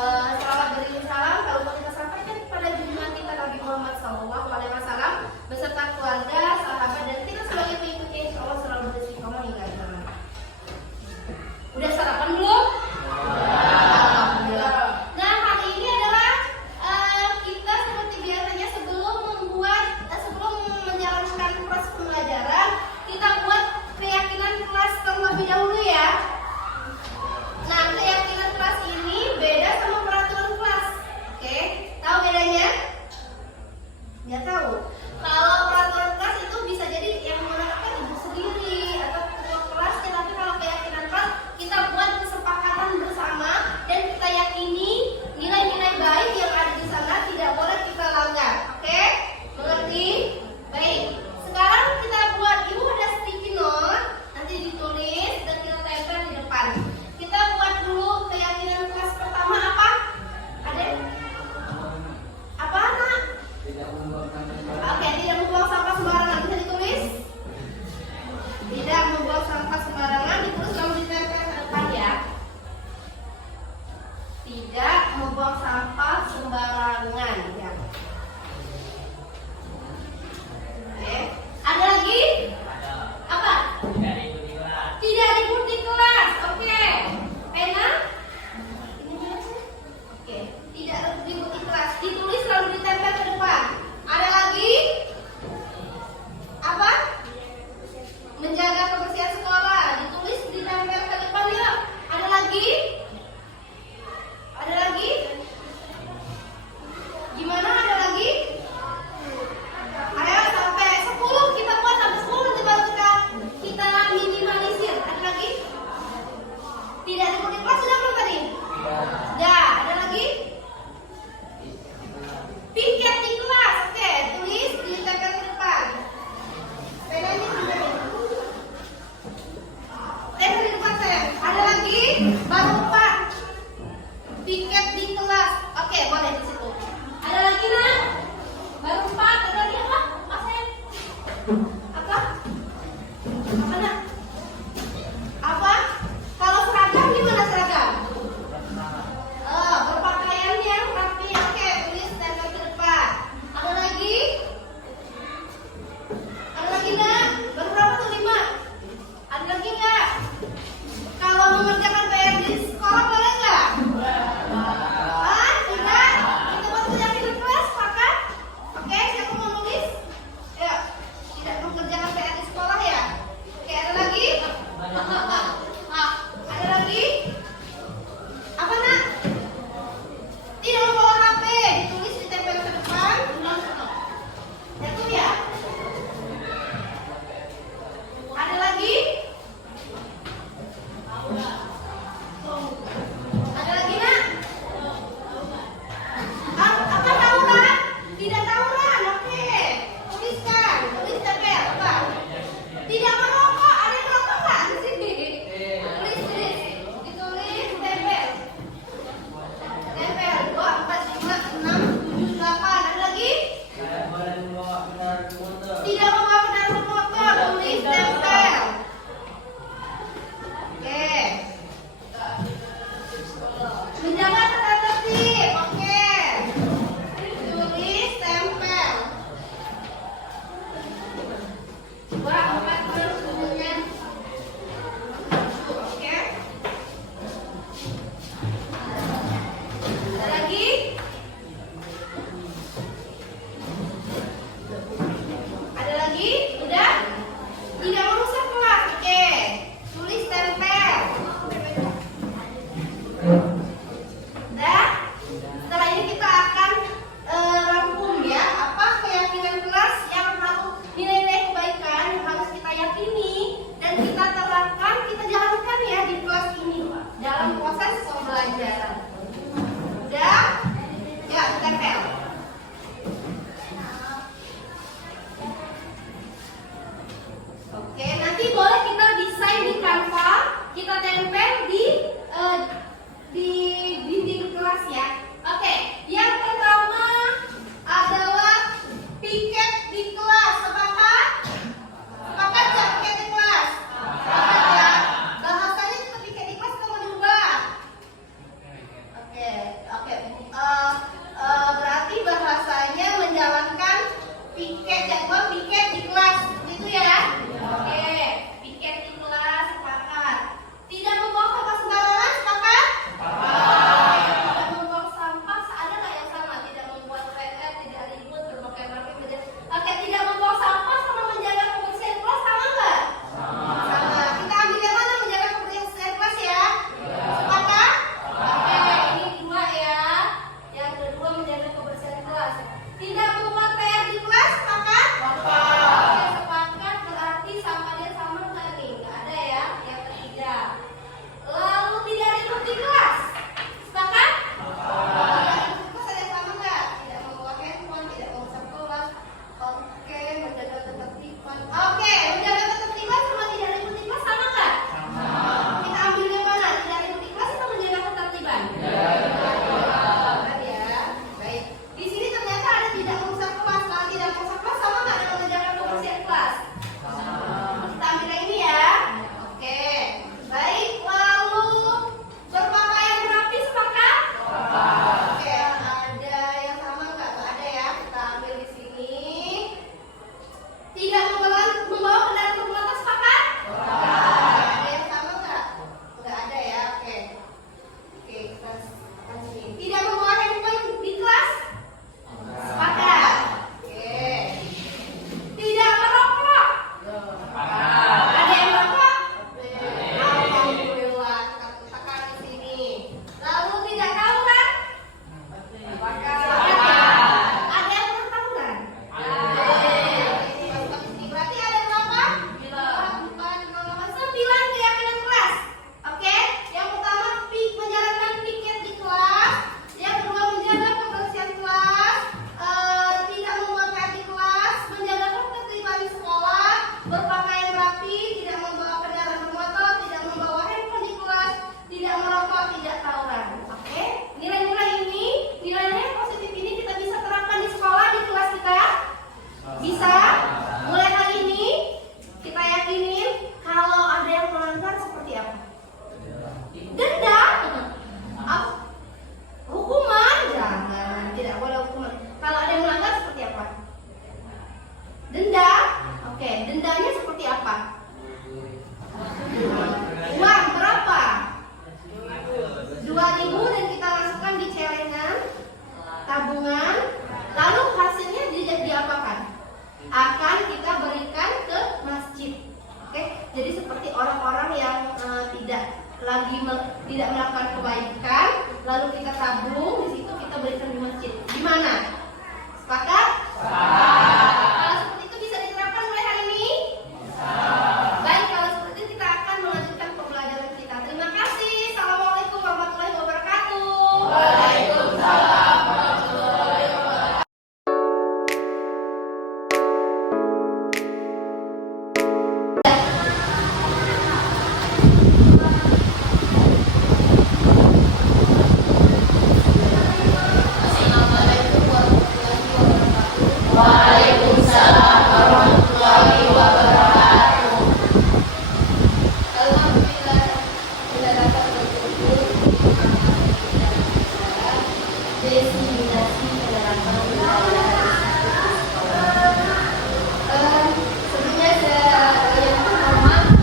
Selamat beriring salam kalau mau kita sampaikan kepada junjungan kita Nabi Muhammad SAW beserta keluarga, sahabat, dan kita sebagai pengikutnya insya Allah selalu beristiqomah hingga akhir zaman. Udah sarapan belum? Alhamdulillah. Nah, hari ini adalah kita seperti biasanya sebelum menjalankan proses pembelajaran, kita buat keyakinan kelas terlebih dahulu ya. Nah, keyakinan kelas ini beda sama peraturan kelas. Oke, tahu bedanya? Nggak tahu. Kalau peraturan kelas itu bisa jadi yang menetapkan ibu sendiri atau ketua kelasnya, tapi kalau keyakinan kelas kita buat kesepakatan bersama dan kita yakini nilai-nilai baik yang ada di sana tidak boleh kita langgar. Oke? Mengerti? Baik. Sekarang kita buat, ibu ada sticky note, nanti ditulis dan kita tempel di depan. Kita buat dulu keyakinan kelas pertama apa? Ada? Apa anak? Oke, tidak membuang sampah sembarangan. Bisa ditulis? Tidak membuang sampah sembarangan, ditulis lalu ditempel ke depan ya. Tidak membuang sampah sembarangan ya. Oke. Ada lagi? Apa? Tidak diikuti kelas. Oke. Pena? Ini aja. Oke. Tidak diikuti kelas. Ditulis lalu ditempel ke depan. Ada lagi? Apa? Menjaga kebersihan sekolah. Ditulis ditempel ke depan ya. Ada lagi? Ada lagi? Gimana? Ada lagi? Ayo sampai 10 kita buat, sampai 10 nanti baru kita minimalisir. Ada lagi? Tidak diikuti kelas sudah belum tadi? Ya, ada lagi? Piket di kelas. Oke, tulis ditempel ke depan. Penanya juga nih. Tempel di depan saya. Ada lagi? Baru 4. Piket di kelas. Oke, boleh di situ. Ada lagi nak? Baru 4. Ada lagi apa? Mas Sen? Apa? Apa nak? Apa? Kalau seragam gimana seragam? Berpakaian yang rapi. Oke, tulis tempel ke depan. Ada lagi? Ada lagi nak? Baru berapa tuh? 5? Ada lagi nggak? Kalau mengerjakan PR di sekolah boleh nggak? Tidak. Kita buat keyakinan kelas, sepakat? Oke, siapa mau nulis? Ya, tidak mengerjakan PR di sekolah ya? Oke, ada lagi? Ada lagi? Apa nak? Tidak membawa HP, ditulis ditempel ke depan. Itu ya? Ada lagi? Ada lagi nak? Apa tawuran? Tidak tawuran, oke. Tuliskan, tulis tempel apa? Tidak merokok, ada yang merokok nggak di sini? Tulis, ditulis tempel. Tempel 2, 4, 5, 6, 7, 8. Ada lagi? Tidak membawa kendaraan bermotor, tulis tempel. Oke. Menjaga tata tertib, oke. Tulis tempel. 2, 4, 6, 7. Oke. Ada lagi? Ada lagi? Udah? Tidak merusak kelas, oke. Tulis tempel. Udah? Setelah ini kita akan rangkum ya apa keyakinan kelas yang harus nilai-nilai kebaikan yang harus kita yakini dan kita terapkan, kita jalankan ya di kelas ini dalam proses pembelajaran. Udah? Ya, tempel. Oke, nanti boleh kita desain di Canva, kita tempel di dinding kelas ya. Oke, yang pertama adalah piket di kelas. Sepakat? Sepakat nggak piket di kelas? Sepakat ya. Bahasanya tetap piket di kelas atau mau diubah? Oke. Diseminasi penerapan budaya di sekolah. Sebelumnya saya yang pertama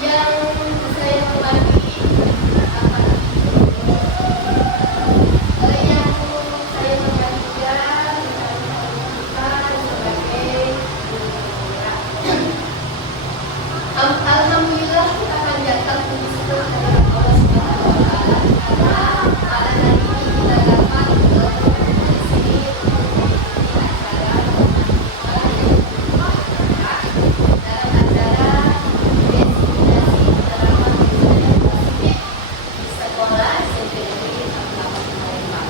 yang saya hormati alhamdulillah kita panjatkan puji syukur kepada Allah Subhanahu wa taala karena pada hari ini kita dapat di sini mengikuti acara dalam acara destinasi penerapan budaya positif di sekolah SMP Negeri 48 Palembang.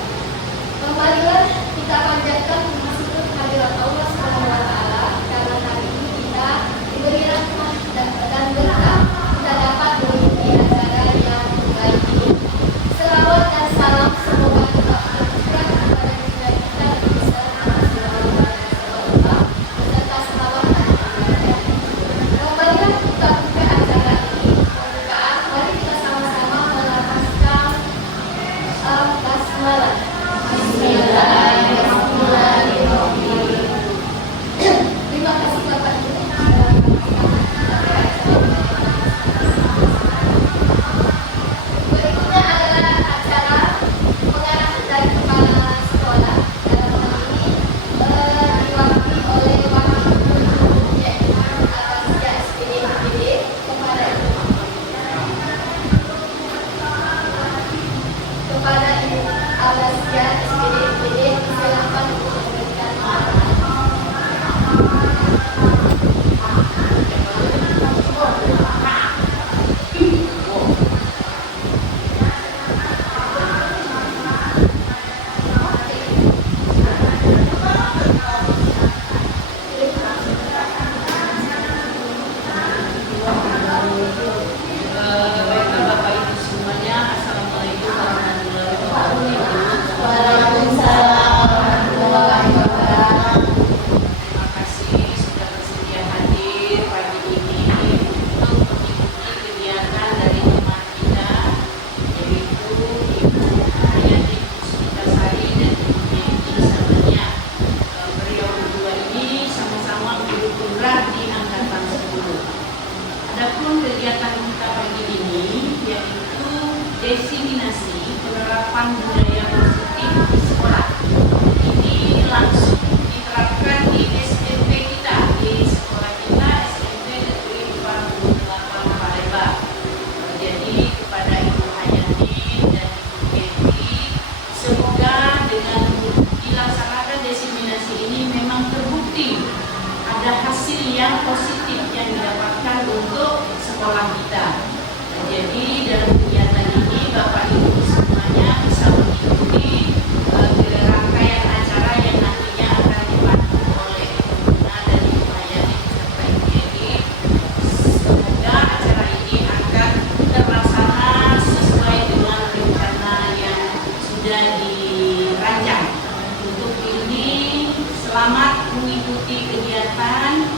Kembalilah kita panjatkan puji syukur kehadirat Allah Subhanahu wa taala karena hari ini kita diberi rahmat dan berkah kita dapat mengikuti acara yang baik ini. Selawat dan salam semoga tetap tercurah kepada kita beserta beserta sahabat dan keluarga. Kembalilah kita buka acara ini. Pembukaan, mari kita sama-sama melafazkan basmalah. Bismillahirrahmanirrahim. Terima kasih Bapak Ibu. Berikutnya adalah acara pengarahan dari kepala sekolah. Dalam hal ini diwakili oleh Wakil Guru yaitu Al-Asya SPD IPB kepada Ibu Al-Asya SPD IPB, silakan untuk memberikan arahan. Baiklah Bapak Ibu semuanya, Assalamualaikum warahmatullahi wabarakatuh. Waalaikumsalam warahmatullahi wabarakatuh. Terima kasih sudah bersedia hadir pagi ini untuk mengikuti kegiatan dari teman kita, yaitu Ibu Hayati Puspitasari dan Ibu Yenti Samania. Beliau berdua ini sama-sama guru pemberah di angkatan 10. Adapun kegiatan kita pagi ini yaitu diseminasi penerapan budaya positif di sekolah. Ini langsung diterapkan di SMP kita, di sekolah kita SMP Negeri 48 Palembang. Jadi kepada Ibu Hayati dan Ibu Yenti, semoga dengan dilaksanakan diseminasi ini memang terbukti ada hasil yang positif yang didapatkan untuk sekolah kita. Jadi dalam kegiatan ini Bapak Ibu semuanya bisa mengikuti rangkaian acara yang nantinya akan dipandu oleh Ibu Guna dan Ibu Hayati beserta Ibu Yenti. Semoga acara ini akan terlaksana sesuai dengan rencana yang sudah dirancang. Untuk ini selamat mengikuti kegiatan.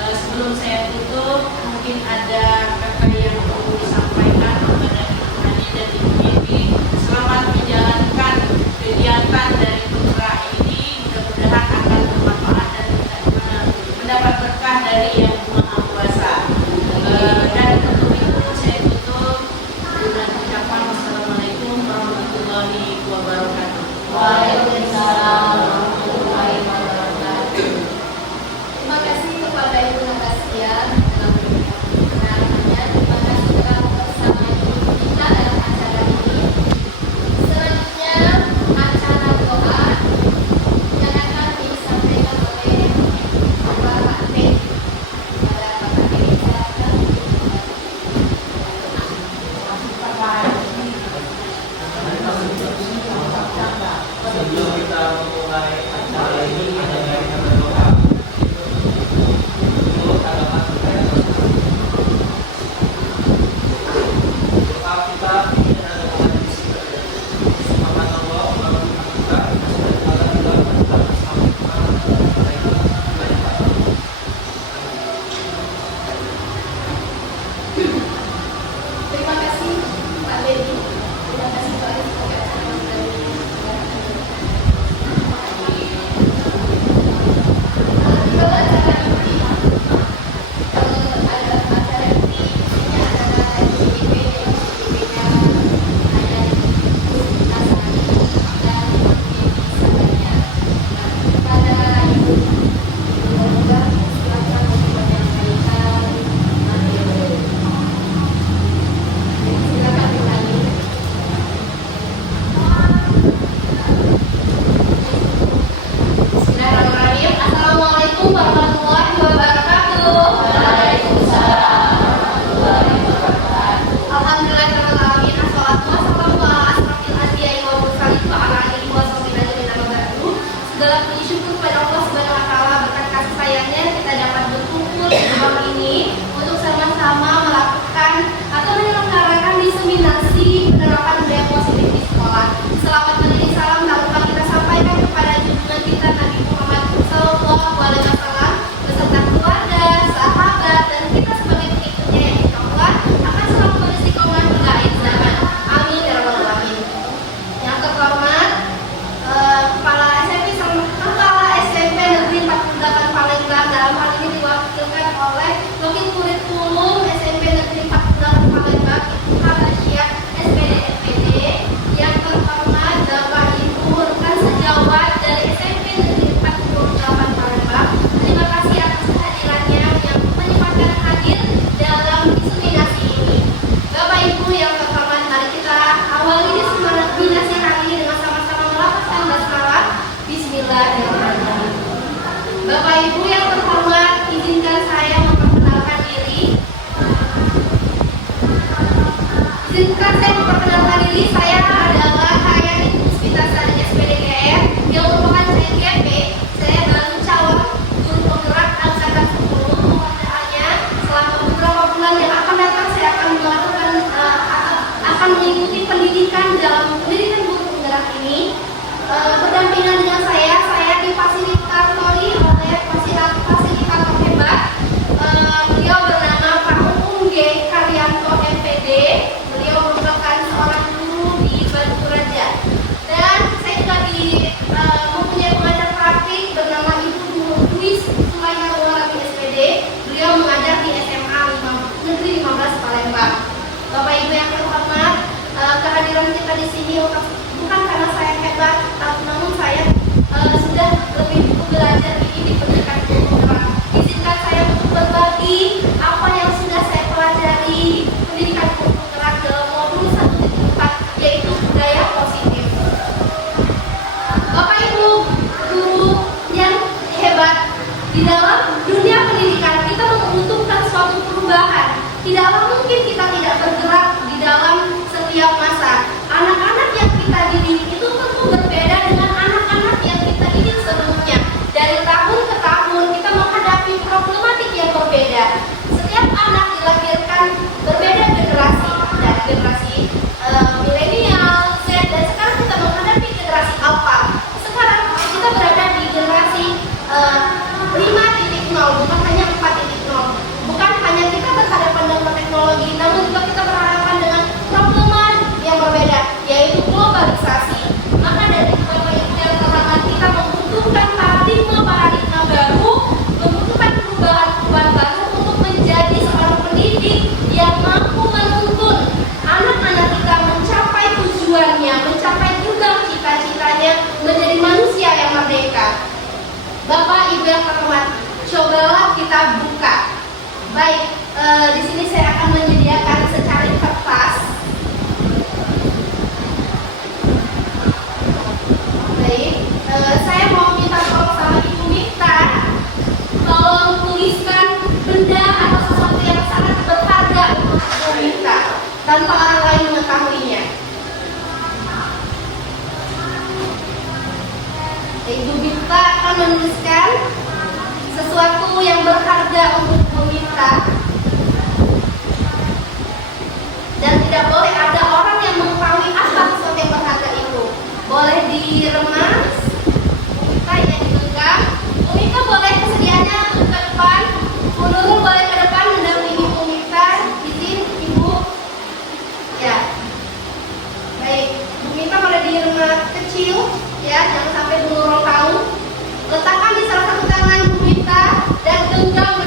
Sebelum saya tutup, mungkin ada kata yang perlu disampaikan kepada Ibu Hani dan Ibu Yenti. Selamat menjalankan kegiatan dari pemberah ini. Mudah-mudahan akan bermanfaat dan mendapat berkah dari Yang Maha Kuasa. Dan untuk itu saya tutup dengan ucapan wassalamualaikum warahmatullahi wabarakatuh. Waalaikumsalam warahmatullahi wabarakatuh. Terima kasih kepada Ibu Natasya dalam penarapannya. Terima kasih telah bersama Ibu kita dalam acara ini. Selanjutnya acara doa yang akan disampaikan oleh Bapak T. oleh Wakil Kurikulum SMP Negeri 48 Palembang, Ibu Habasyah SPD FPD, yang terhormat Bapak Ibu rekan sejawat dari SMP Negeri 48 Palembang. Terima kasih atas kehadirannya yang menyempatkan hadir dalam diseminasi ini. Bapak Ibu yang terhormat, mari kita awali diseminasi hari ini dengan sama-sama melafazkan basmalah. Bismillahirrahmanirrahim. Bapak Ibu yang terhormat, izinkan saya memperkenalkan diri. Saya adalah Hayani Puspitasari SPDGR yang merupakan CGP. Saya baru calon guru penggerak angkatan 10. Mohonnya selama beberapa bulan yang akan datang saya akan melakukan akan mengikuti pendidikan dalam pendidikan guru penggerak ini. Berdampingan dengan saya difasilitatori oleh fasilitator hebat. Beliau bernama Pak Uung G. Karyanto MPD. Beliau merupakan seorang guru di Batu Raja. Dan saya juga mempunyai pengajar praktik bernama Ibu Dwi Sulaina Warabi SPD. Beliau mengajar di SMA Negeri 15 Palembang. Bapak Ibu yang terhormat, kehadiran kita di sini bukan karena saya hebat, namun saya sudah lebih belajar ini di pendidikan guru penggerak. Izinkan saya untuk berbagi apa yang sudah saya pelajari di pendidikan guru penggerak dalam modul 1.4, yaitu budaya positif. Bapak Ibu guru yang hebat, di dalam dunia pendidikan kita membutuhkan suatu perubahan. Tidaklah mungkin kita tidak bergerak di dalam setiap masa. Anak-anak yang kita didik itu tentu berbeda dengan anak-anak yang kita didik sebelumnya. Dari tahun ke tahun kita menghadapi problematik yang berbeda. Setiap anak dilahirkan berbeda generasi, dari generasi milenial, Z, dan sekarang kita menghadapi generasi alpha. Sekarang kita berada di generasi 5.0, bukan hanya 4.0. Bukan hanya kita berhadapan dengan teknologi, namun juga kita berhadapan dengan problema yang berbeda, yaitu globalisasi. Maka dari Bapak Ibu yang terhormat, kita membutuhkan paradigma baru, membutuhkan perubahan baru untuk menjadi seorang pendidik yang mampu menuntun anak-anak kita mencapai tujuannya, mencapai juga cita-citanya menjadi manusia yang merdeka. Bapak Ibu yang terhormat, cobalah kita buka. Baik, di sini saya akan menyediakan secari kertas. Baik, saya mau minta tolong sama Ibu Mita, tolong tuliskan benda atau sesuatu yang sangat berharga untuk Ibu Mita tanpa orang lain mengetahuinya. Ibu Mita akan menuliskan sesuatu yang berharga untuk Ibu Mita, dan tidak boleh ada orang yang mengetahui apa sesuatu yang berharga itu. Boleh diremas, Bu Mita yang digenggam. Bu Mita boleh kesediaannya untuk ke depan. Bu Nurul boleh ke depan mendampingi Bu Mita. Izin Ibu. Ya. Baik, Bu Mita boleh diremas kecil, ya, jangan sampai Bu Nurul tahu. Letakkan di salah satu tangan Bu Mita dan genggam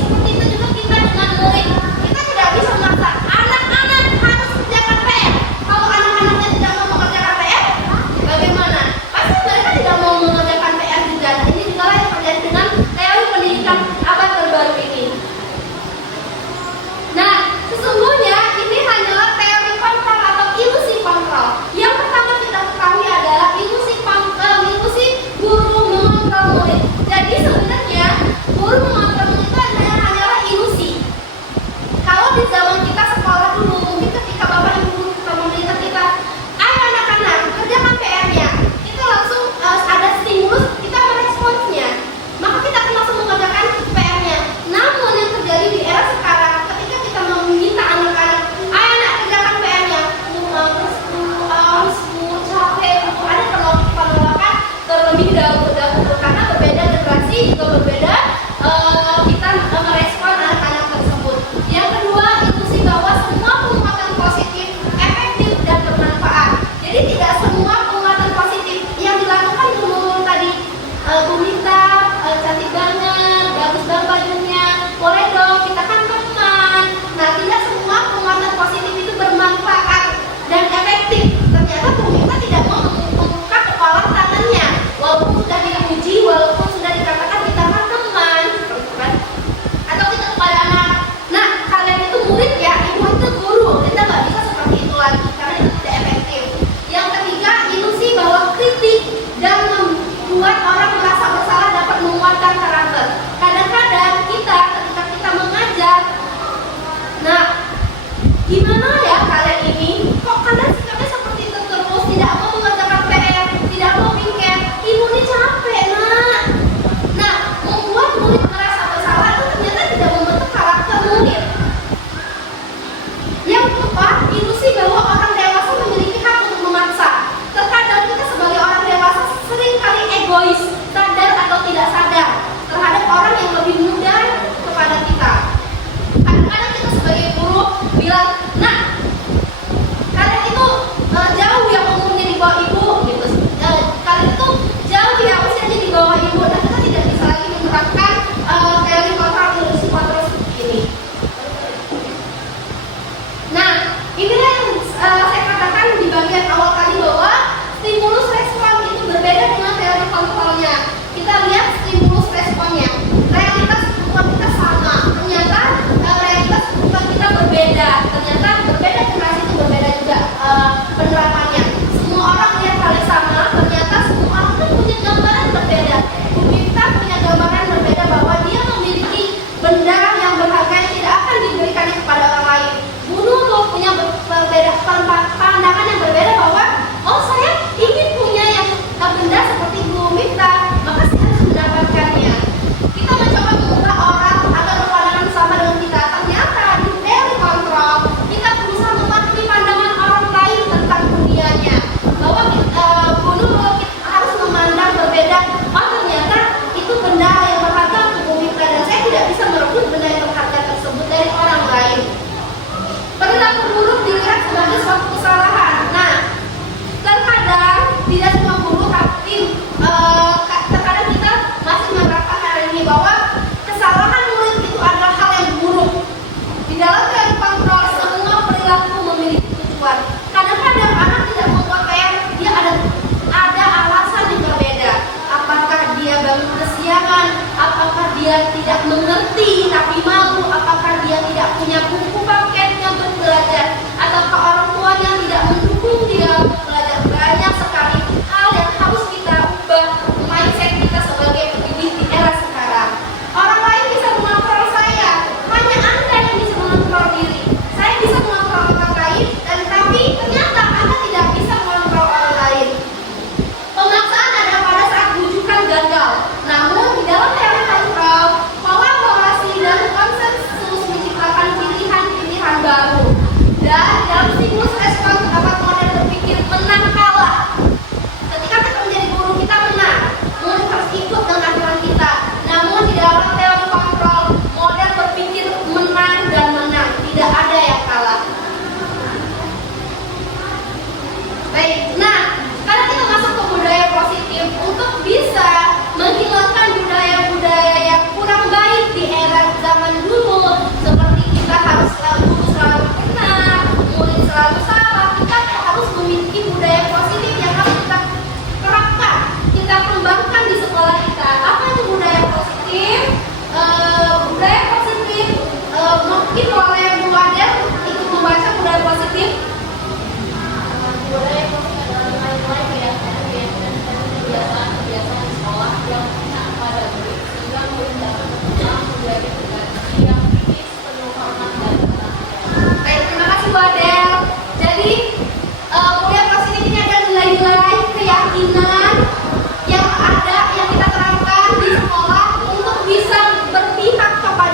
seperti itu juga kita dengan murid. Kita tidak bisa memaksa anak-anak harus kerjakan PR. Kalau anak-anaknya tidak mau mengerjakan PR, bagaimana? Pasti mereka tidak mau mengerjakan PR juga. Nah, ini juga yang terjadi dengan teori pendidikan abad terbaru ini. Nah, sesungguhnya ini hanyalah teori kontrol atau ilusi kontrol. Yang pertama kita ketahui adalah ilusi guru mengontrol murid. Jadi sebenarnya guru mengontrol murid itu hanyalah ilusi. Kalau di zaman kita sekolah dulu, mungkin ketika bapak ibu guru kita memerintah kita, ayo anak-anak kerjakan PR-nya, kita langsung ada stimulus, kita meresponsnya, maka kita akan langsung mengerjakan PR-nya. Namun yang terjadi di era sekarang, ketika kita meminta anak-anak, ayo anak kerjakan PR-nya, capek, ada penolakan terlebih dahulu karena berbeda generasi juga berbeda kita merespon anak-anak tersebut. Yang kedua, ilusi bahwa semua penguatan positif efektif dan bermanfaat. Jadi tidak semua penguatan positif yang dilakukan dulu tadi, Bu Mita cantik banget, bagus banget bajunya, boleh dong kita kan teman. Nah, tidak semua penguatan positif itu bermanfaat dan efektif. Ternyata Bu Mita tidak mau membuka kepala tangannya, walaupun sudah diuji, walaupun sudah dikatakan kita kan teman, seperti itu kan. Atau kita kepada anak, nah kalian itu murid ya, ibu itu guru, kita nggak bisa seperti itu lagi karena itu tidak efektif. Yang ketiga, ilusi bahwa kritik dan membuat orang merasa bersalah dapat menguatkan karakter. Kadang-kadang kita ketika kita mengajar, nah gimana ya kalian ini, kok kalian sikapnya seperti itu terus, tidak mau mengerjakan PR, tidak mau pikir, ibu ini capek nak. Nah, membuat murid merasa bersalah itu ternyata tidak membentuk karakter murid. Yang keempat, ilusi bahwa orang dewasa memiliki hak untuk memaksa. Terkadang kita sebagai orang dewasa seringkali egois, sadar atau tidak sadar, terhadap orang yang lebih muda kepada kita. Kadang-kadang kita sebagai guru bilang, nah kalian itu jauh ya umurnya di bawah ibu gitu, kalian itu jauh ya usianya di bawah ibu. Nah, kita tidak bisa lagi menerapkan teori kontrol ilusi kontrol ini. Nah, inilah yang saya katakan di bagian awal tadi bahwa stimulus respon itu berbeda dengan teori kontrolnya. Kita lihat stimulus responnya, realitas kehidupan kita sama, ternyata realitas kehidupan kita berbeda, ternyata berbeda generasi itu berbeda juga penerapannya. Semua orang melihat hal yang sama, ternyata semua orang itu punya gambaran berbeda. Kita punya gambaran berbeda bahwa dia memiliki benda yang berharga yang tidak akan diberikannya kepada orang lain. Bu Nurul punya berbeda pandangan yang berbeda bahwa oh saya ingin punya yang benda seperti Bu Mita, maka saya harus mendapatkannya. Kita mencoba mengubah orang agar berpandangan sama dengan kita. Ternyata di teori kontrol kita berusaha memahami pandangan orang lain tentang dunianya, bahwa Bu Nurul harus memandang berbeda. Oh ternyata itu benda yang berharga untuk Bu Mita dan saya tidak bisa merebut benda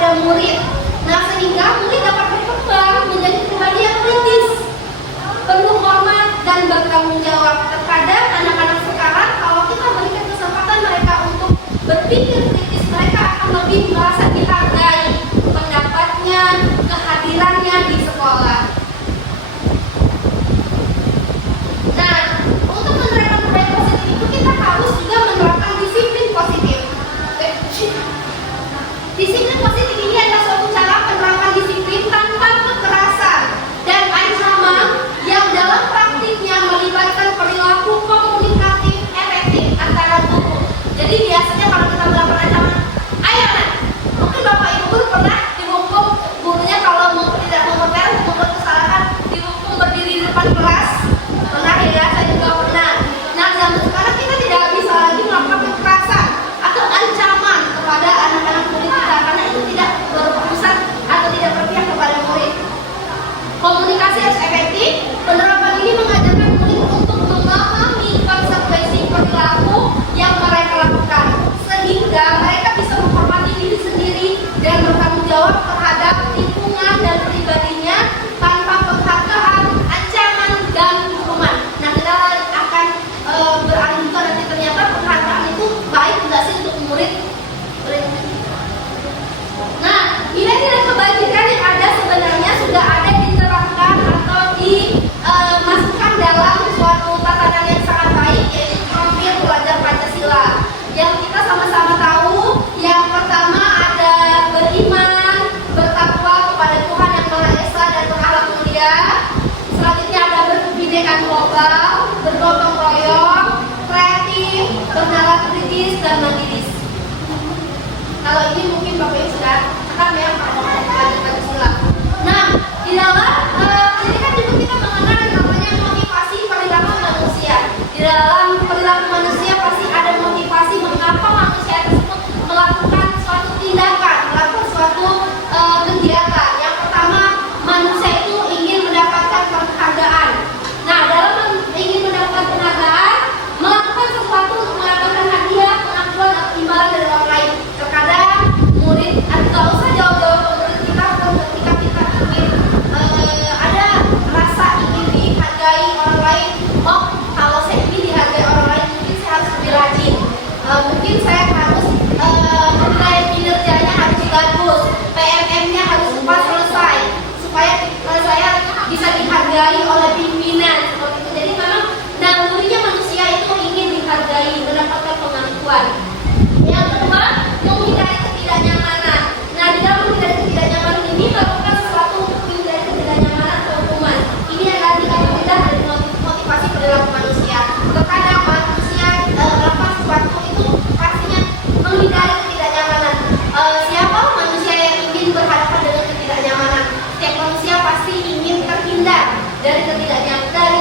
kepada murid. Nah, sehingga murid dapat berkembang menjadi pribadi yang kritis, penuh hormat dan bertanggung jawab. Terkadang anak-anak sekarang kalau kita berikan kesempatan mereka untuk berpikir kritis, mereka akan lebih merasa dihargai pendapatnya, kehadirannya di sekolah. Nah, untuk menerapkan budaya positif itu kita harus juga menerapkan disiplin positif. Disiplin positif ini adalah suatu cara penerapan disiplin tanpa kekerasan dan ancaman yang dalam praktiknya melibatkan perilaku komunikatif efektif antara guru. Jadi biasanya kalau kita melakukan ancaman, ayo nak, mungkin bapak ibu guru pernah dihukum, gurunya kalau tidak membuat kesalahan dihukum berdiri di depan kelas. Pernah ya, saya juga pernah. Nah, zaman sekarang kita tidak bisa lagi melakukan kekerasan atau ancaman kepada anak-anak murid kita karena itu tidak berpusat atau tidak berpihak kepada murid. Komunikasi harus efektif. Penerapan ini mengajarkan murid untuk memahami konsekuensi perilaku yang mereka lakukan, sehingga mereka bisa menghormati diri sendiri dan bertanggung jawab terhadap lingkungan dan pribadinya tanpa penghargaan, ancaman, dan hukuman. Nah, kita akan beralih juga nanti ternyata penghargaan itu baik nggak sih untuk murid? Nah, nilai-nilai kebajikan yang ada sebenarnya sudah ada diterapkan atau dimasukkan dalam suatu tatanan yang sangat baik, yaitu profil pelajar Pancasila. Yang kita sama-sama tahu, yang pertama ada beriman, bertakwa kepada Tuhan yang Maha Esa dan berakhlak mulia. Selanjutnya ada berkebinekaan global, bergotong royong, kreatif, bernalar kritis, dan mandiri. Kalau ini mungkin Bapak Ibu sudah paham ya pada Pancasila. Nah, di dalam pendidikan juga kita mengenal yang namanya motivasi perilaku manusia. Di dalam perilaku manusia pasti ada motivasi mengapa manusia tersebut melakukan suatu tindakan, melakukan suatu kegiatan. Yang pertama, manusia itu ingin mendapatkan penghargaan. Nah, dalam ingin mendapatkan penghargaan, melakukan sesuatu untuk mendapatkan hadiah, pengakuan atau imbalan dari orang lain. Terkadang murid, atau usah jauh-jauh ke murid kita, ketika kita ingin ada rasa ingin dihargai orang lain. Oh, kalau saya ingin dihargai orang lain, mungkin saya harus lebih rajin. Mungkin saya harus menilai kinerjanya harus bagus, PMM-nya harus cepat selesai, supaya saya bisa dihargai oleh pimpinan. Seperti itu. Jadi memang nalurinya manusia itu ingin dihargai, mendapatkan pengakuan. Yang kedua, menghindari ketidaknyamanan. Nah, di dalam menghindari ketidaknyamanan ini melakukan sesuatu untuk menghindari ketidaknyamanan atau hukuman. Ini adalah tidak dari motivasi perilaku manusia. Terkadang manusia melakukan sesuatu itu pastinya menghindari ketidaknyamanan. Siapa manusia yang ingin berhadapan dengan ketidaknyamanan? Setiap manusia pasti ingin terhindar dari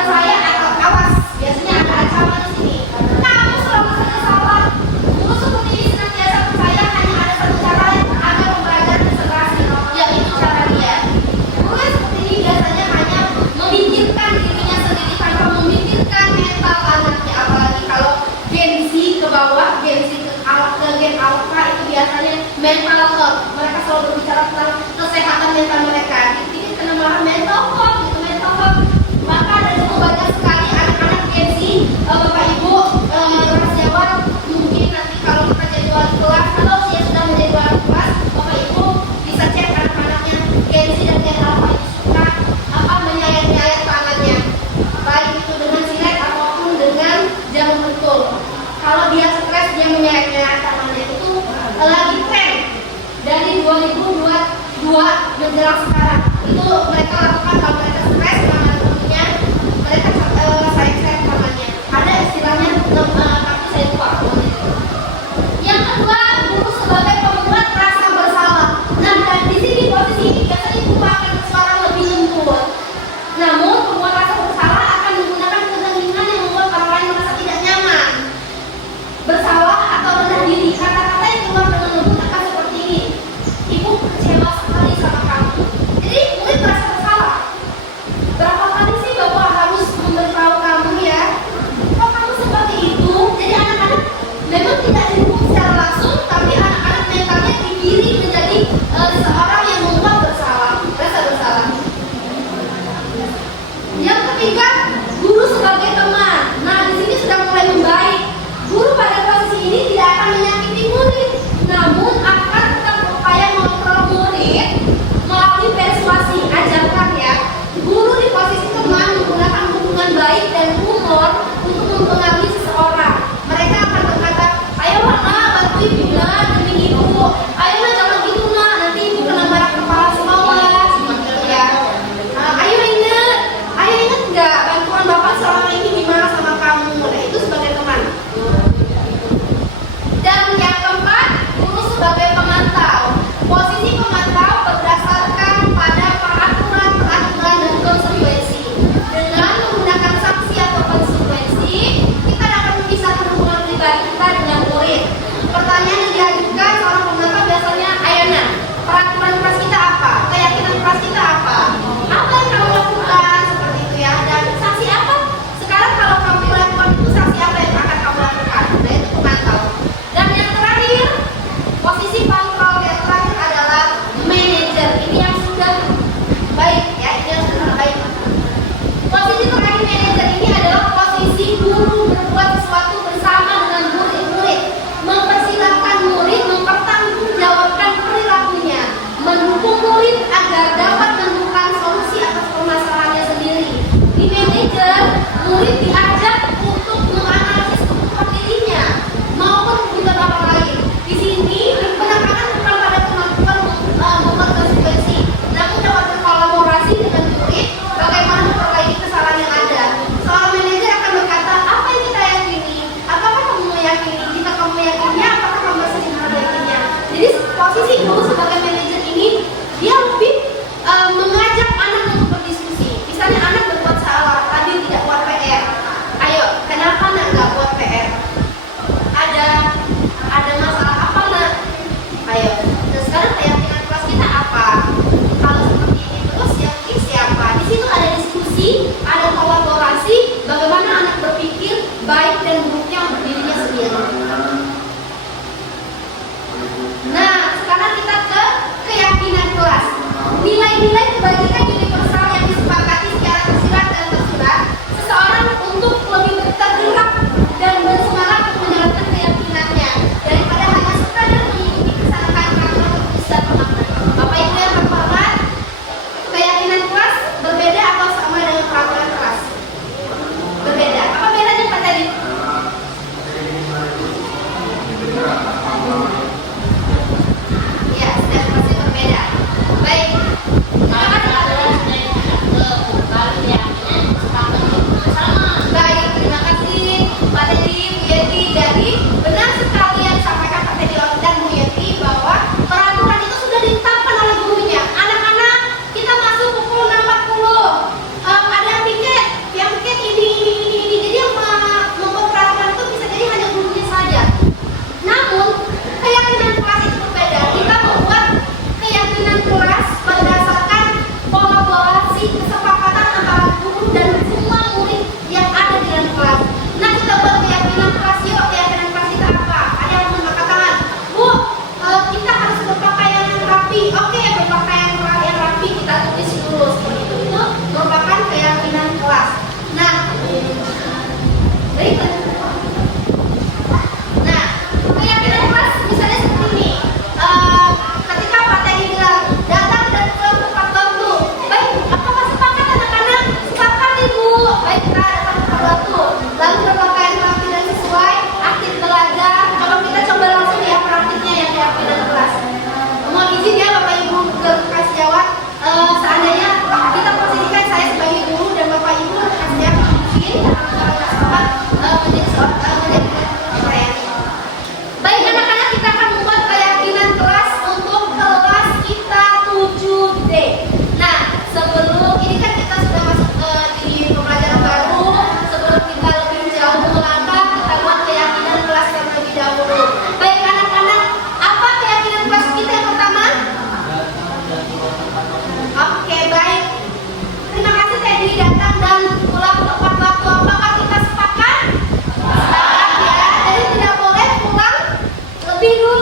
sama saya atau awas, biasanya ada ancaman di sini. Kamu selalu saja salah. Guru seperti ini senantiasa percaya hanya ada satu cara agar pembelajaran konsentrasi, yaitu cara dia. Guru yang seperti ini biasanya hanya memikirkan dirinya sendiri tanpa memikirkan mental anaknya, apalagi kalau gengsi ke bawah, gengsi ke gen alpha itu biasanya mental health. Mereka selalu berbicara tentang kesehatan mental mereka. Ini kena marah mental health, gitu mental health. Maka dari itu banyak sekali anak-anak gengsi, bapak ibu rahasiawan, mungkin nanti kalau kita jadi wali kelas atau dia sudah menjadi wali kelas, bapak ibu bisa cek anak-anaknya gengsi dan gen alpha itu suka apa menyayat-nyayat tangannya, baik itu dengan silet ataupun dengan jarum pentul. Kalau dia stres dia menyayat-nyayat tangannya, itu lagi tren dari 2022 menjelang sekarang. Itu mereka lakukan kalau mereka stres tangan tentunya mereka sayang-sayang tangannya. Ada istilahnya tapi saya lupa. Yang kedua, guru sebagai pembuat rasa bersalah. Nah, dan di sini posisi ini biasanya guru akan bersuara lebih lembut. Namun pembuat rasa bersalah akan menggunakan kegentingan yang membuat orang lain merasa tidak nyaman. Bersalah atau rendah diri, kata-kata yang keluar dengan lembut akan seperti ini. Ibu kecewa sekali sama kamu. Jadi murid merasa bersalah. Berapa kali sih bapak harus memberitahu kamu ya? Kok kamu seperti itu? Jadi anak-anak memang tidak dihukum secara langsung, tapi anak-anak mentalnya digiring menjadi seorang yang membuat bersalah, rasa bersalah. Yang ketiga, guru sebagai teman. Nah, di sini sudah mulai membaik. Guru pada posisi ini tidak akan menyakiti murid, namun akan tetap berupaya mengontrol murid melalui persuasi, ajarkan ya. Guru di posisi teman menggunakan hubungan baik dan humor untuk mempengaruhi seseorang. Mereka akan berkata, ayo nak bantuin Bina demi ibu. Ayo nak jangan gitu nak, nanti ibu kena marah kepala semua ya. Ayo ingat nggak bantuan bapak selama ini gimana sama kamu? Nah, itu sebagai teman. Dan yang keempat, guru sebagai pemantau. Posisi pemantau berdasarkan pada peraturan dan konsekuensi. Dengan menggunakan sanksi atau konsekuensi, kita dapat memisahkan hubungan pribadi kita dengan murid. Pertanyaan yang diajukan seorang pemantau biasanya, Ayana, peraturan kelas kita apa? Keyakinan kelas kita apa? Apa yang kamu lakukan? Seperti itu ya. Dan sanksi apa? Sekarang kalau kamu lakukan itu, sanksi apa yang akan kamu lakukan? Nah, itu pemantau. Dan yang terakhir, posisi kontrol yang terakhir adalah manajer. Ini yang sudah baik ya, ini yang sudah baik. Posisi terakhir manajer ini adalah posisi guru berbuat sesuatu bersama dengan murid-murid, mempersilahkan murid mempertanggungjawabkan perilakunya, mendukung murid agar dapat menemukan solusi atas permasalahannya sendiri. Di manajer, murid diajak untuk menganalisis kebutuhan dirinya maupun kebutuhan orang lain. Di sini penekanan bukan pada kemampuan membuat konsekuensi, namun dapat berkolaborasi dengan murid bagaimana memperbaiki kesalahan yang ada. Seorang manajer akan berkata, apa yang kita yakini? Apakah kamu meyakini? Jika kamu meyakininya, apakah kamu bersedia memperbaiki? Jadi posisi guru sebagai manajer ini dia lebih mengajak anak untuk berdiskusi. Misalnya anak berbuat salah, tadi tidak buat PR. Ayo, kenapa nak nggak buat PR? Ada masalah apa nak? Ayo. Dan sekarang keyakinan kelas kita apa? Kalau seperti ini terus yang fix siapa? Di situ ada diskusi, ada kolaborasi, bagaimana anak berpikir baik dan buruknya untuk dirinya sendiri. Nah, sekarang kita ke keyakinan kelas. Nilai-nilai kebajikan universal yang disepakati secara tersirat dan tersurat seseorang untuk lebih tergerak dan bersemangat untuk menjalankan keyakinannya daripada hanya sekadar mengikuti kesalahan karena bisa teman. Bapak Ibu yang terhormat, keyakinan kelas berbeda atau sama dengan peraturan kelas? Berbeda. Apa bedanya Pak tadi? Ya, sudah pasti berbeda. Baik.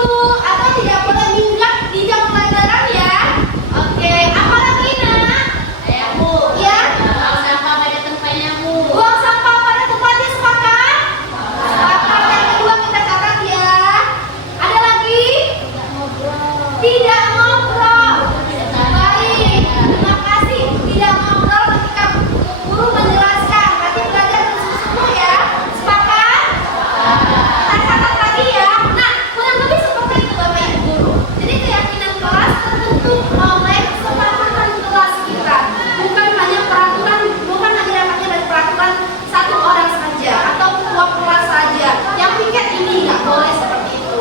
duduk atau tidak boleh minggat di jam pelajaran ya. Oke, apalagi nak? Bu. Ya. Buang sampah pada tempatnya, Bu. Buang sampah pada tempatnya, sepakat? Sepakat. Yang kedua kita catat ya. Ada lagi? Tidak ngobrol. Baik, terima kasih. Tidak ngobrol ketika guru menjelaskan. Berarti belajar bersungguh-sungguh ya. Sepakat? Kita catat lagi ya. Nah, kurang lebih seperti itu Bapak Ibu guru. Jadi keyakinan kelas terbentuk oleh kesepakatan kelas kita. Bukan hanya peraturan, bukan hanya dapatnya dari peraturan satu orang saja atau ketua kelas saja. Yang piket ini nggak boleh seperti itu.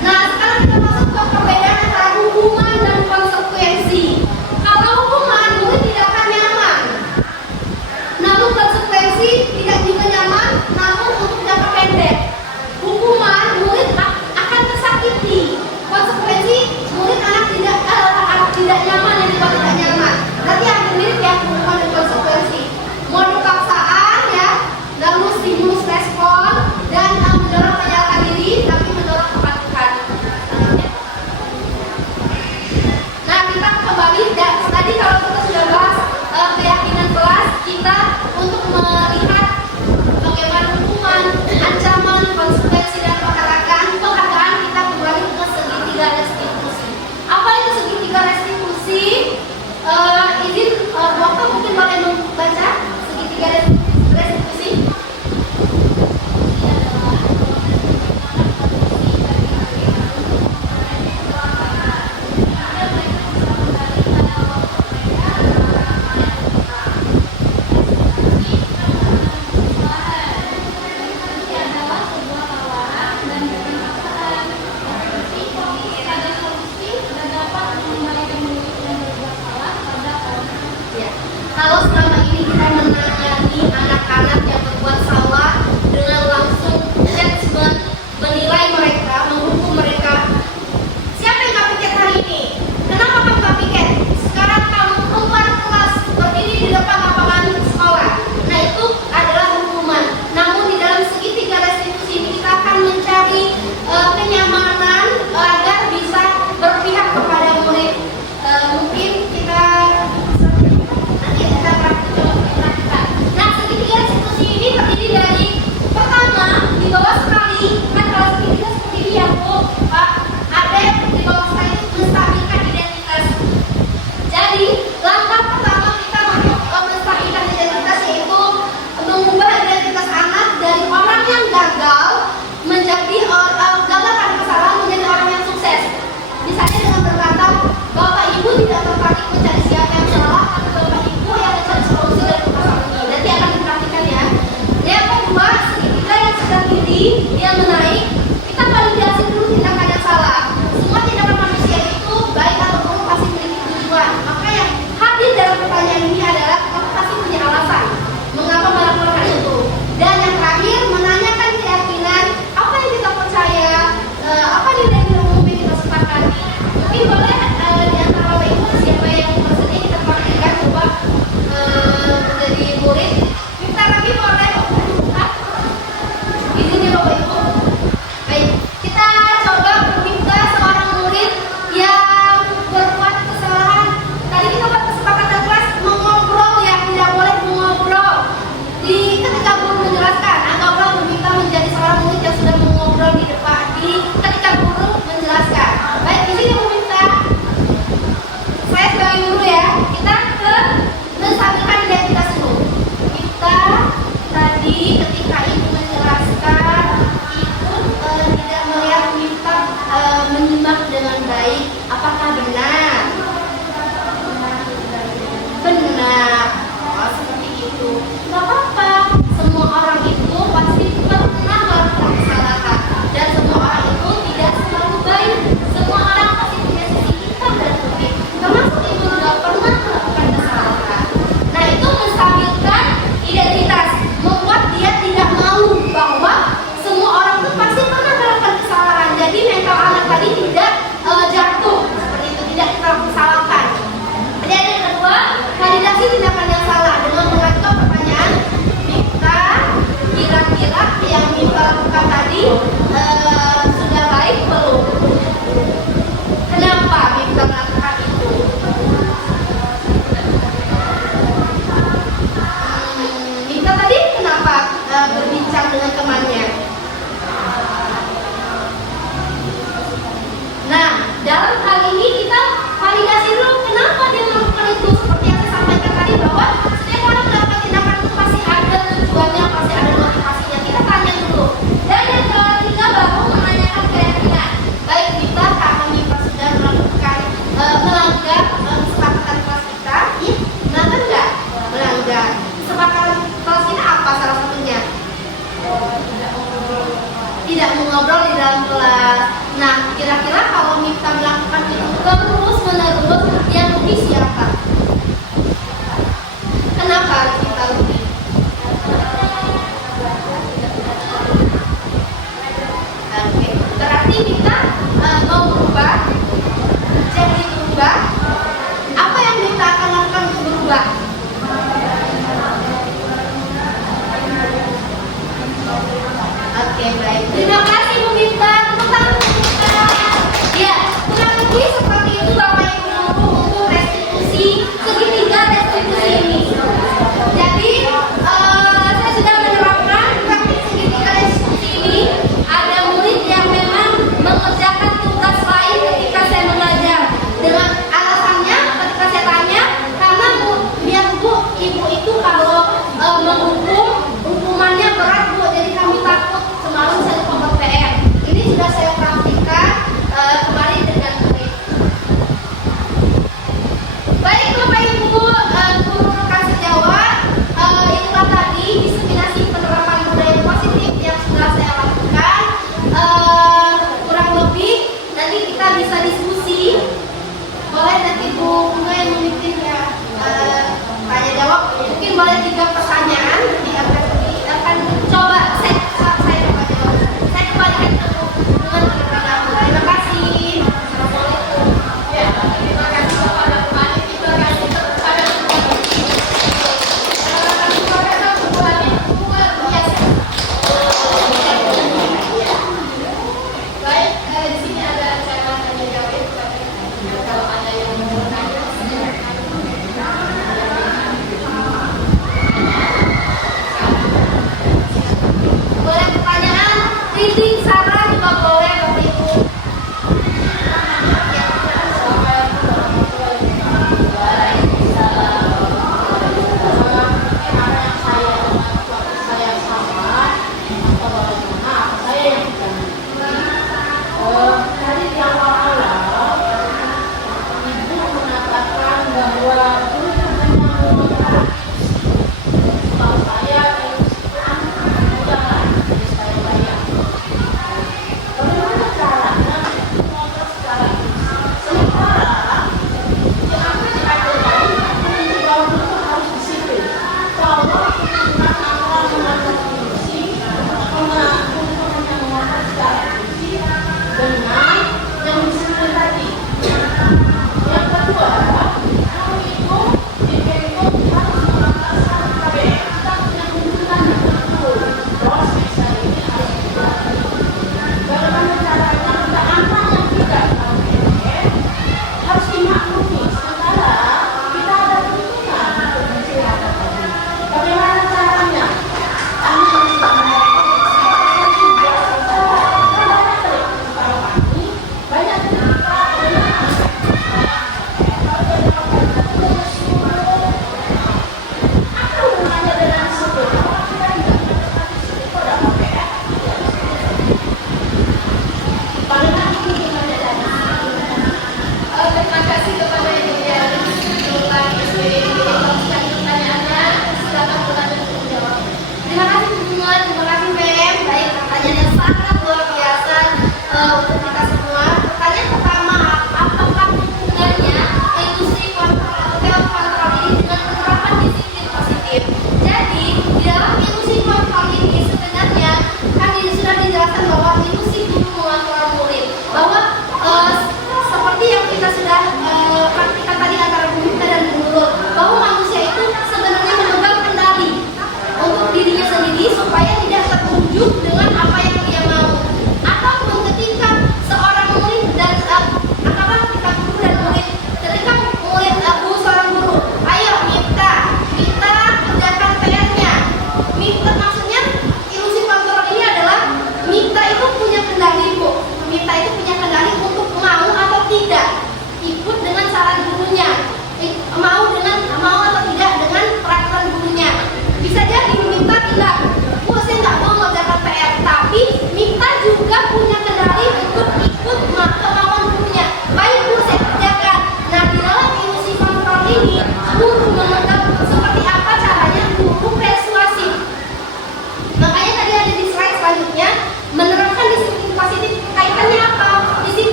Nah, sekarang kita masuk ke perbedaan antara hukuman dan konsekuensi. Kalau hukuman, murid tidak akan nyaman. Namun konsekuensi tidak juga nyaman, namun untuk jangka pendek. Hukuman, murid akan tersakiti. Konsekuensi, murid anak tidak nyaman dan juga tidak nyaman. Berarti ada mirip ya hukuman dan konsekuensi. Modul paksaan ya, lalu stimulus respon dan mendorong menyalahkan diri, tapi mendorong kepatuhan. Nah, kita kembali tadi kalau kita sudah bahas keyakinan kelas kita untuk melihat bagaimana hukuman, ancaman, konsekuensi dan penghargaan kita kembali ke segitiga restitusi. Apa itu segitiga restitusi? Izin dokter mungkin boleh membaca segitiga restitusi. Ya. Kalau selama ini kita menangani anak-anak yang berbuat salah dengan langsung judgment, menilai mereka, menghukum mereka, siapa yang nggak piket hari ini? Kenapa kamu nggak piket? Sekarang kamu keluar kelas, berdiri di depan lapangan sekolah. Nah, itu adalah hukuman. Namun di dalam segitiga restitusi ini kita akan mencari kenyamanan agar bisa berpihak kepada murid. Mungkin kita nanti kita praktikkan. Nah, segitiga restitusi ini terdiri dari pertama di bawah sekali, kan kalau segitiga seperti ini ya Bu, Pak, ada di bawah sekali itu menstabilkan identitas. Jadi langkah pertama kita untuk menstabilkan identitas yaitu mengubah identitas anak dari orang yang gagal menjadi gagal karena kesalahan menjadi orang yang sukses. Misalnya dengan berkata, Bapak Ibu tidak tertarik mencari siapa yang salah, tapi Bapak Ibu yang mencari solusi dari permasalahan ini. Nanti akan diperhatikan ya. Yang kedua, segitiga yang sedang tinggi, yang menaik, kita validasi dulu tindakan yang salah. Semua tindakan manusia itu baik atau buruk pasti memiliki tujuan. Maka yang hadir dalam pertanyaan ini adalah kamu pasti punya alasan mengapa melakukan hal itu. Dan yang terakhir, menanyakan keyakinan apa yang kita percaya, apa nilai-nilai umum yang kita sepakati. Mungkin boleh di antara Bapak Ibu siapa yang bersedia kita praktikkan coba menjadi murid. Kita lagi boleh izin ya Bapak Ibu. Baik, kita coba meminta seorang murid yang berbuat kesalahan. Tadi kita buat kesepakatan kelas mengobrol ya, tidak boleh mengobrol. Ketika guru menjelaskan, anggaplah meminta menjadi seorang murid yang sudah mengobrol di depan ketika guru menjelaskan. Baik, di sini meminta saya sebagai guru ya, kita menstabilkan identitas dulu. Kita tadi ketika ibu menjelaskan, ibu tidak melihat minta menyimak dengan baik. Apakah benar? Benar. Oh, seperti itu. Gak apa-apa. Semua orang itu pasti pernah melakukan kesalahan, dan semua orang itu tidak selalu baik. Semua orang pasti punya sisi hitam dan putih. Termasuk ibu juga pernah melakukan kesalahan. Nah, itu menstabilkan identitas, membuat dia tidak mau bahwa semua orang itu pasti pernah melakukan kesalahan. Jadi mental anak tadi tidak jatuh seperti itu, tidak kita salahkan. Dan yang kedua, validasi tindakan yang salah dengan mengajukan pertanyaan, kita kira-kira yang kita lakukan tadi menerus yang rugi siapa? Kenapa kita rugi? Oke, berarti kita mau berubah, jadi berubah. Apa yang kita akan lakukan untuk berubah? Oke, baik. Terima kasih Bu Minta. Tepuk tangan untuk Bu Minta. Ya, kurang lebih seperti itu Bapak Ibu Guru untuk restitusi segitiga restitusi ini. Jadi saya sudah menerapkan praktik segitiga restitusi ini. Ada murid yang memang mengerjakan tugas lain ketika saya mengajar. Dengan alasannya ketika saya tanya, karena ibu itu kalau menghukum hukumannya berat Bu, jadi kami takut. Semalam saya lupa PR. Ini sudah saya praktikkan kemarin dengan murid. Baik Bapak Ibu guru rekan sejawat, itulah tadi diseminasi penerapan budaya positif yang sudah saya lakukan. Kurang lebih nanti kita bisa diskusi. Boleh nanti Bu Bunga yang memimpin ya, tanya jawab. Mungkin boleh 3 pertanyaan nanti akan coba saya coba jawab. Saya kembalikan ke Bu dengan pertanyaan. Terima kasih. Assalamualaikum. Ya, terima kasih kepada panitia kita yang pada luar biasa. Baik, di sini ada cara tanya jawab. Kalau ada yang mau bertanya, silakan.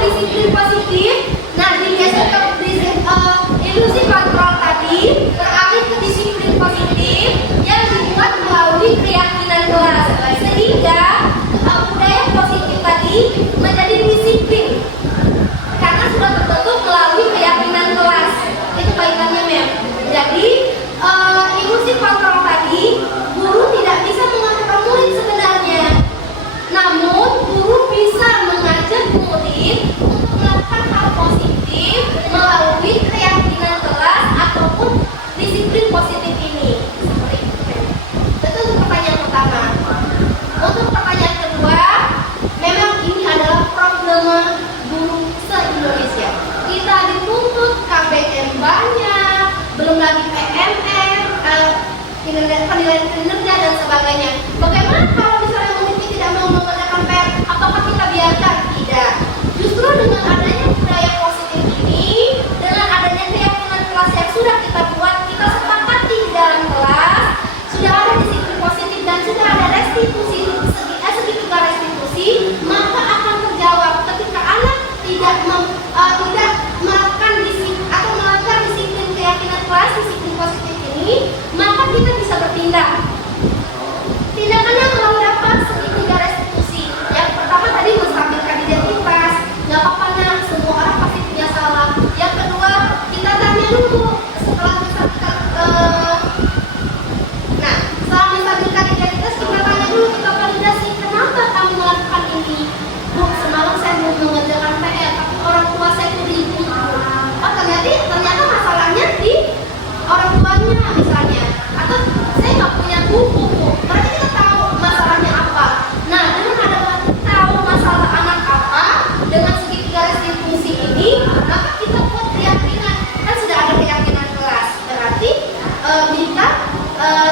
disiplin positif, nah digeser ke ilusi kontrol tadi, beralih ke disiplin positif yang dibuat melalui keyakinan kelas, sehingga budaya positif tadi menjadi disiplin karena sudah terbentuk melalui keyakinan kelas. Itu kaitannya, Mem. Jadi ilusi kontrol tadi, guru tidak bisa mengatur murid sebenarnya, namun guru bisa mengajak murid untuk melakukan hal positif melalui keyakinan kelas ataupun disiplin positif ini. Seperti itu, Mem. Itu untuk pertanyaan pertama. Untuk pertanyaan kedua, memang ini adalah problema guru se-Indonesia. Kita dituntut KBM banyak, belum lagi PMM, penilaian kinerja dan sebagainya. Bagaimana kalau misalnya murid tidak mau mengerjakan PR? Apakah kita biarkan? Tidak. Justru dengan adanya budaya positif ini, dengan adanya keyakinan kelas yang sudah kita buat, kita sepakati di dalam kelas, sudah ada disiplin positif dan sudah ada restitusi, segitiga restitusi, maka akan terjawab ketika anak tidak melakukan disiplin atau melanggar disiplin keyakinan kelas, disiplin positif ini, maka kita bisa bertindak. Tindakannya melalui apa? Segitiga restitusi. Yang pertama tadi menstabilkan identitas. Nggak apa-apa, nak, semua orang pasti punya salah. Yang kedua, kita tanya dulu setelah menstabilkan setelah menstabilkan identitas, kita tanya dulu, kita validasi, kenapa kamu melakukan ini? Bu, semalam saya mau mengerjakan PR, tapi orang tua saya itu ribut. Oh, ternyata masalahnya di orang tuanya misalnya, atau saya nggak punya buku, Bu. Berarti kita tahu masalahnya apa. Nah, dengan ada tahu masalah anak apa, dengan segitiga restitusi ini, maka kita buat keyakinan. Kan sudah ada keyakinan kelas. Berarti kita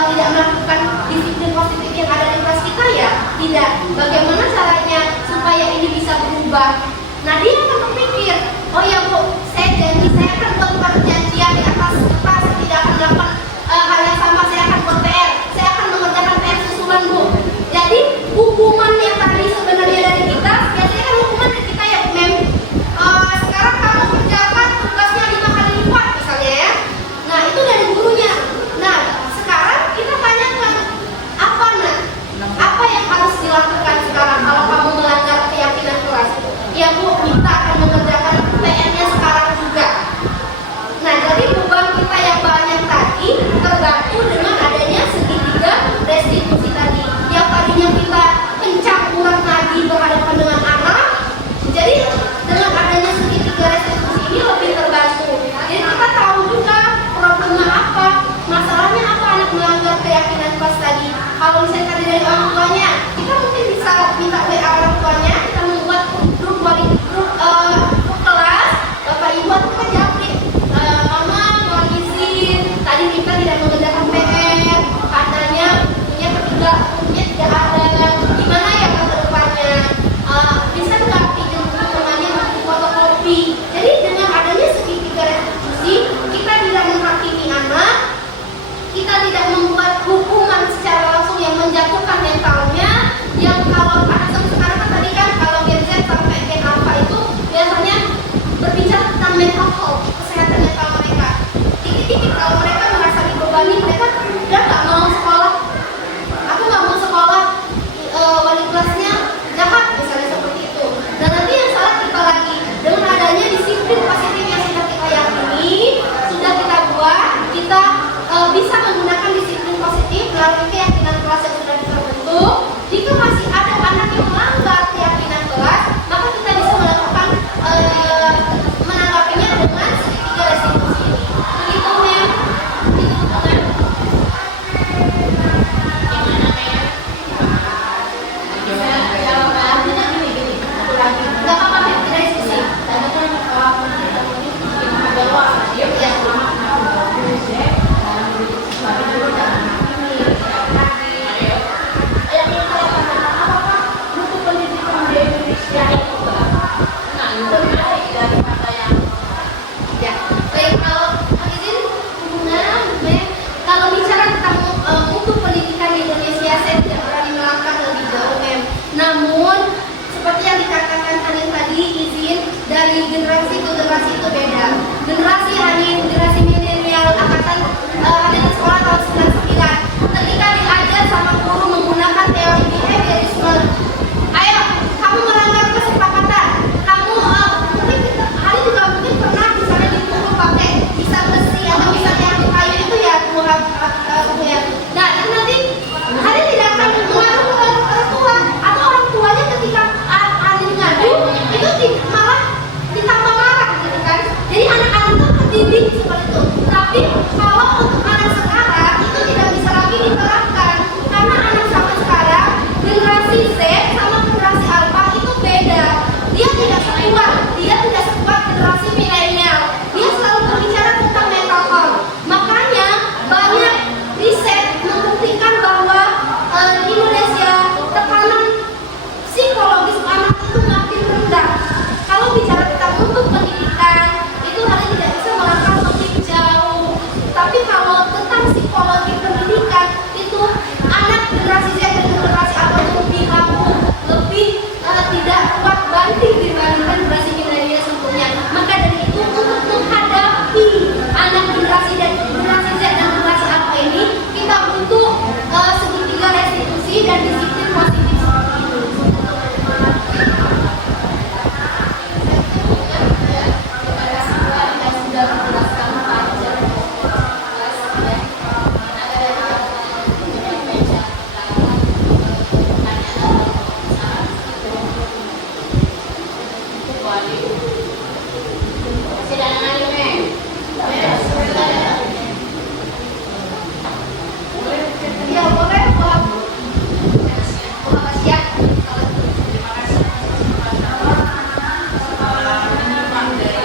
tidak melakukan disiplin positif yang ada di kelas kita, ya? Tidak. Bagaimana caranya supaya ini bisa berubah? Nah, dia akan berpikir, oh ya, Bu, saya janji, saya akan buat perjanjian di atas kertas, saya tidak akan melakukan hal yang sama, saya akan buat PR, saya akan mengerjakan PR susulan, Bu. Jadi hukuman yang tadi sebenarnya dari kita, biasanya kan hukuman dari kita, ya, Mem. Sekarang kamu kerjakan tugasnya 5 kali lipat misalnya, ya. Nah, itu dari gurunya. Nah, sekarang kita tanyakan, apa yang harus dilakukan sekarang kalau kamu melanggar keyakinan kelas? Ya, Bu, kita akan mengerjakan PR-nya sekarang juga. Ya boleh buat siap. Menyimak dari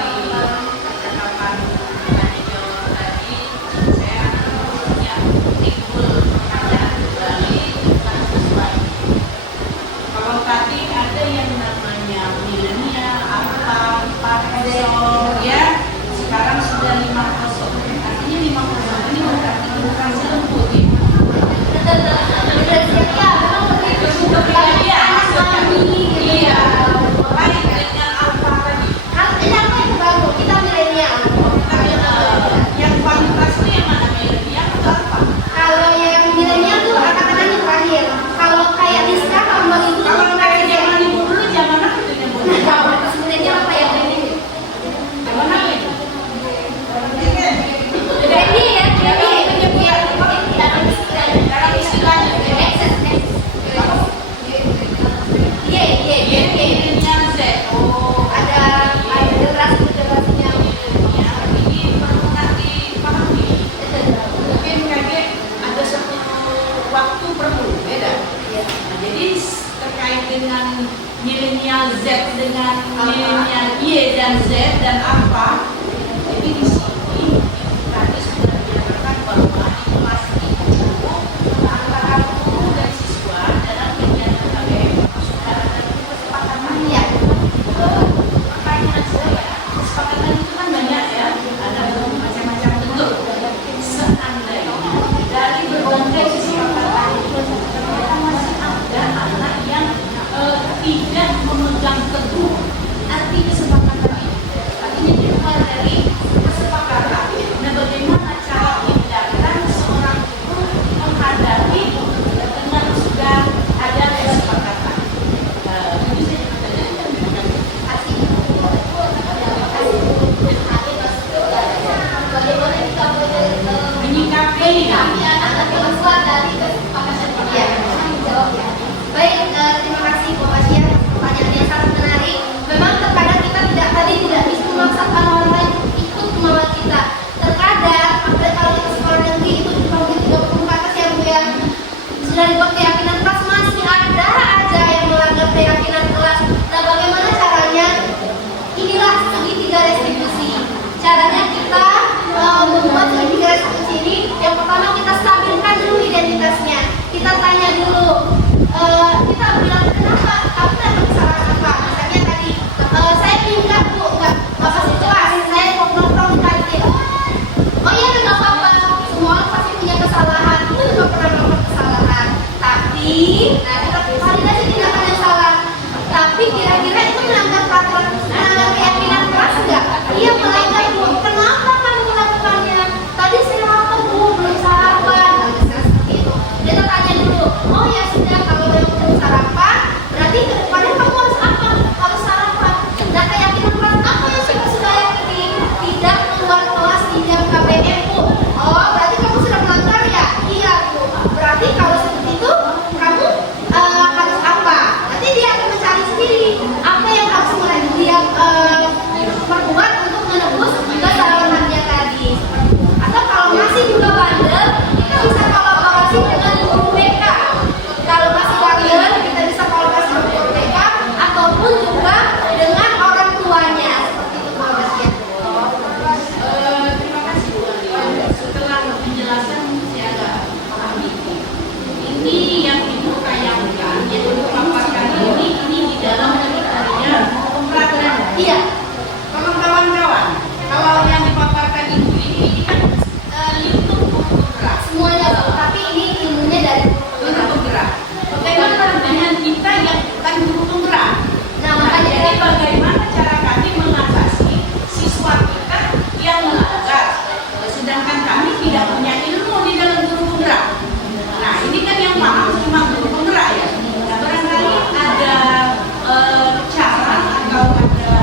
percakapan manajer tadi, saya punya timbul pertanyaan kembali tentang sesuatu. Kalau tadi ada yang namanya milenial, apa, parcel, ya, sekarang sudah 50. Artinya 50 ini berarti generasi lembut ya. Iya. Baik dengan apa tadi? Yang paling keras itu yang mana, milenial atau apa? Kalau yang milenial tuh katakan yang terakhir. Kalau kayak Rizka tahun 2000 Kalau kayak zaman ibu dulu, zaman apa itu yang boleh? milenial apa ya ini? Zaman apa itu? Ini ya, Dalam istilahnya milenial Z. Oh, ada generasinya. milenial ini perlu dipahami. Mungkin kayak ada satu waktu perlu beda. Nah, jadi terkait dengan milenial Z dengan milenial Y dan Z dan apa, jadi di sini tadi sudah dinyatakan bahwa di kelas itu antara guru dan siswa dalam kegiatan KBM sudah ada kesepakatan ya. Pertanyaan saya, kesepakatan itu kan banyak ya, ada macam-macam bentuk. Seandainya dari berbagai kesepakatan itu ternyata masih ada anak yang tidak memegang teguh arti kesepakatan itu. Artinya di luar dari kesepakatan. Nah, bagaimana cara tindakan seorang guru menghadapi dengan sudah ada kesepakatan? Ini saja pertanyaan. Menyikapi Baik, terima kasih Bu Asia. Pertanyaannya sangat menarik. Memang terkadang kita tidak bisa memaksakan orang lain ikut kemauan kita. Terkadang, apalagi kalau kita sekolah negeri itu di bawah 30 ke atas ya Bu ya, sudah dibuat keyakinan kelas masih ada aja yang melanggar keyakinan kelas. Nah, bagaimana caranya? Inilah segitiga restitusi. Caranya kita membuat segitiga restitusi ini. Yang pertama kita stabilkan dulu identitasnya. Kita tanya dulu. Kita bilang kenapa? Kamu dapat kesalahan apa? Misalnya tadi saya minggat Bu, enggak pasti kelas. Saya mau nongkrong di kantin. Oh iya, enggak apa-apa. Semua orang pasti punya kesalahan. Itu juga pernah melakukan kesalahan. Tapi, nah kita validasi tindakan yang salah. Tapi kira-kira itu melanggar peraturan, melanggar keyakinan kelas enggak? Iya melanggar Bu. Kenapa kamu melakukannya? Tadi saya apa Bu? Belum sarapan. Nah, misalnya seperti itu. Kita tanya dulu. Oh ya sudah, kalau belum sarapan, berarti kedepannya kamu harus apa? Harus sarapan. Nah, keyakinan kelas apa yang sudah yakini? Tidak keluar kelas di jam KBM Bu. Oh, berarti kamu sudah melanggar ya? Iya Bu. Berarti kalau seperti itu, kamu harus apa? Nanti dia akan mencari sendiri apa yang harus dia perbuat untuk menebus kesalahannya tadi. Atau kalau masih juga bandel, kita bisa kolaborasi dengan guru BK. Kalau masih bandel, kita bisa kolaborasi dengan guru BK ataupun juga dengan orang tuanya. Seperti itu Bu Asia. terima kasih Bu Ali. Setelah penjelasan saya agak pahami. Ini yang Ibu tayangkan, yang Ibu paparkan ini di dalam materinya pemperaturan. Iya. Kalau kawan-kawan, kalau yang dipaparkan Ibu ini kan lingkup penggerak. Semuanya Bu, tapi ini ilmunya dari Guru penggerak. Bagaimana dengan kita yang bukan guru penggerak? Nah, Jadi makanya bagaimana cara kami mengatasi siswa kita yang melanggar, sedangkan kami tidak punya ilmu di dalam guru penggerak. Nah, ini kan yang paham cuma guru penggerak ya. Nah, barangkali ada cara atau ada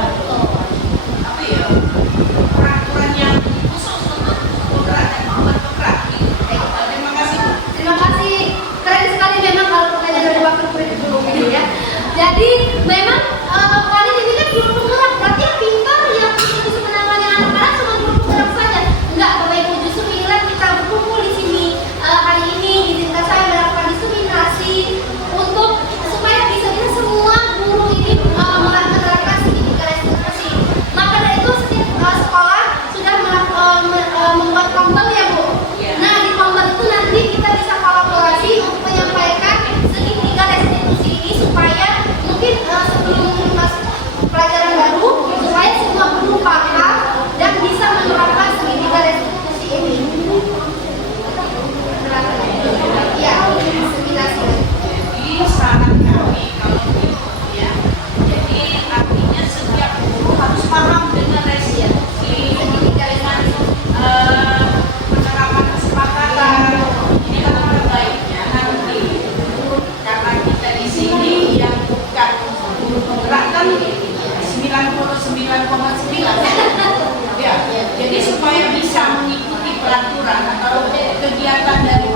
9,9. Ya, jadi supaya bisa mengikuti peraturan atau kegiatan dari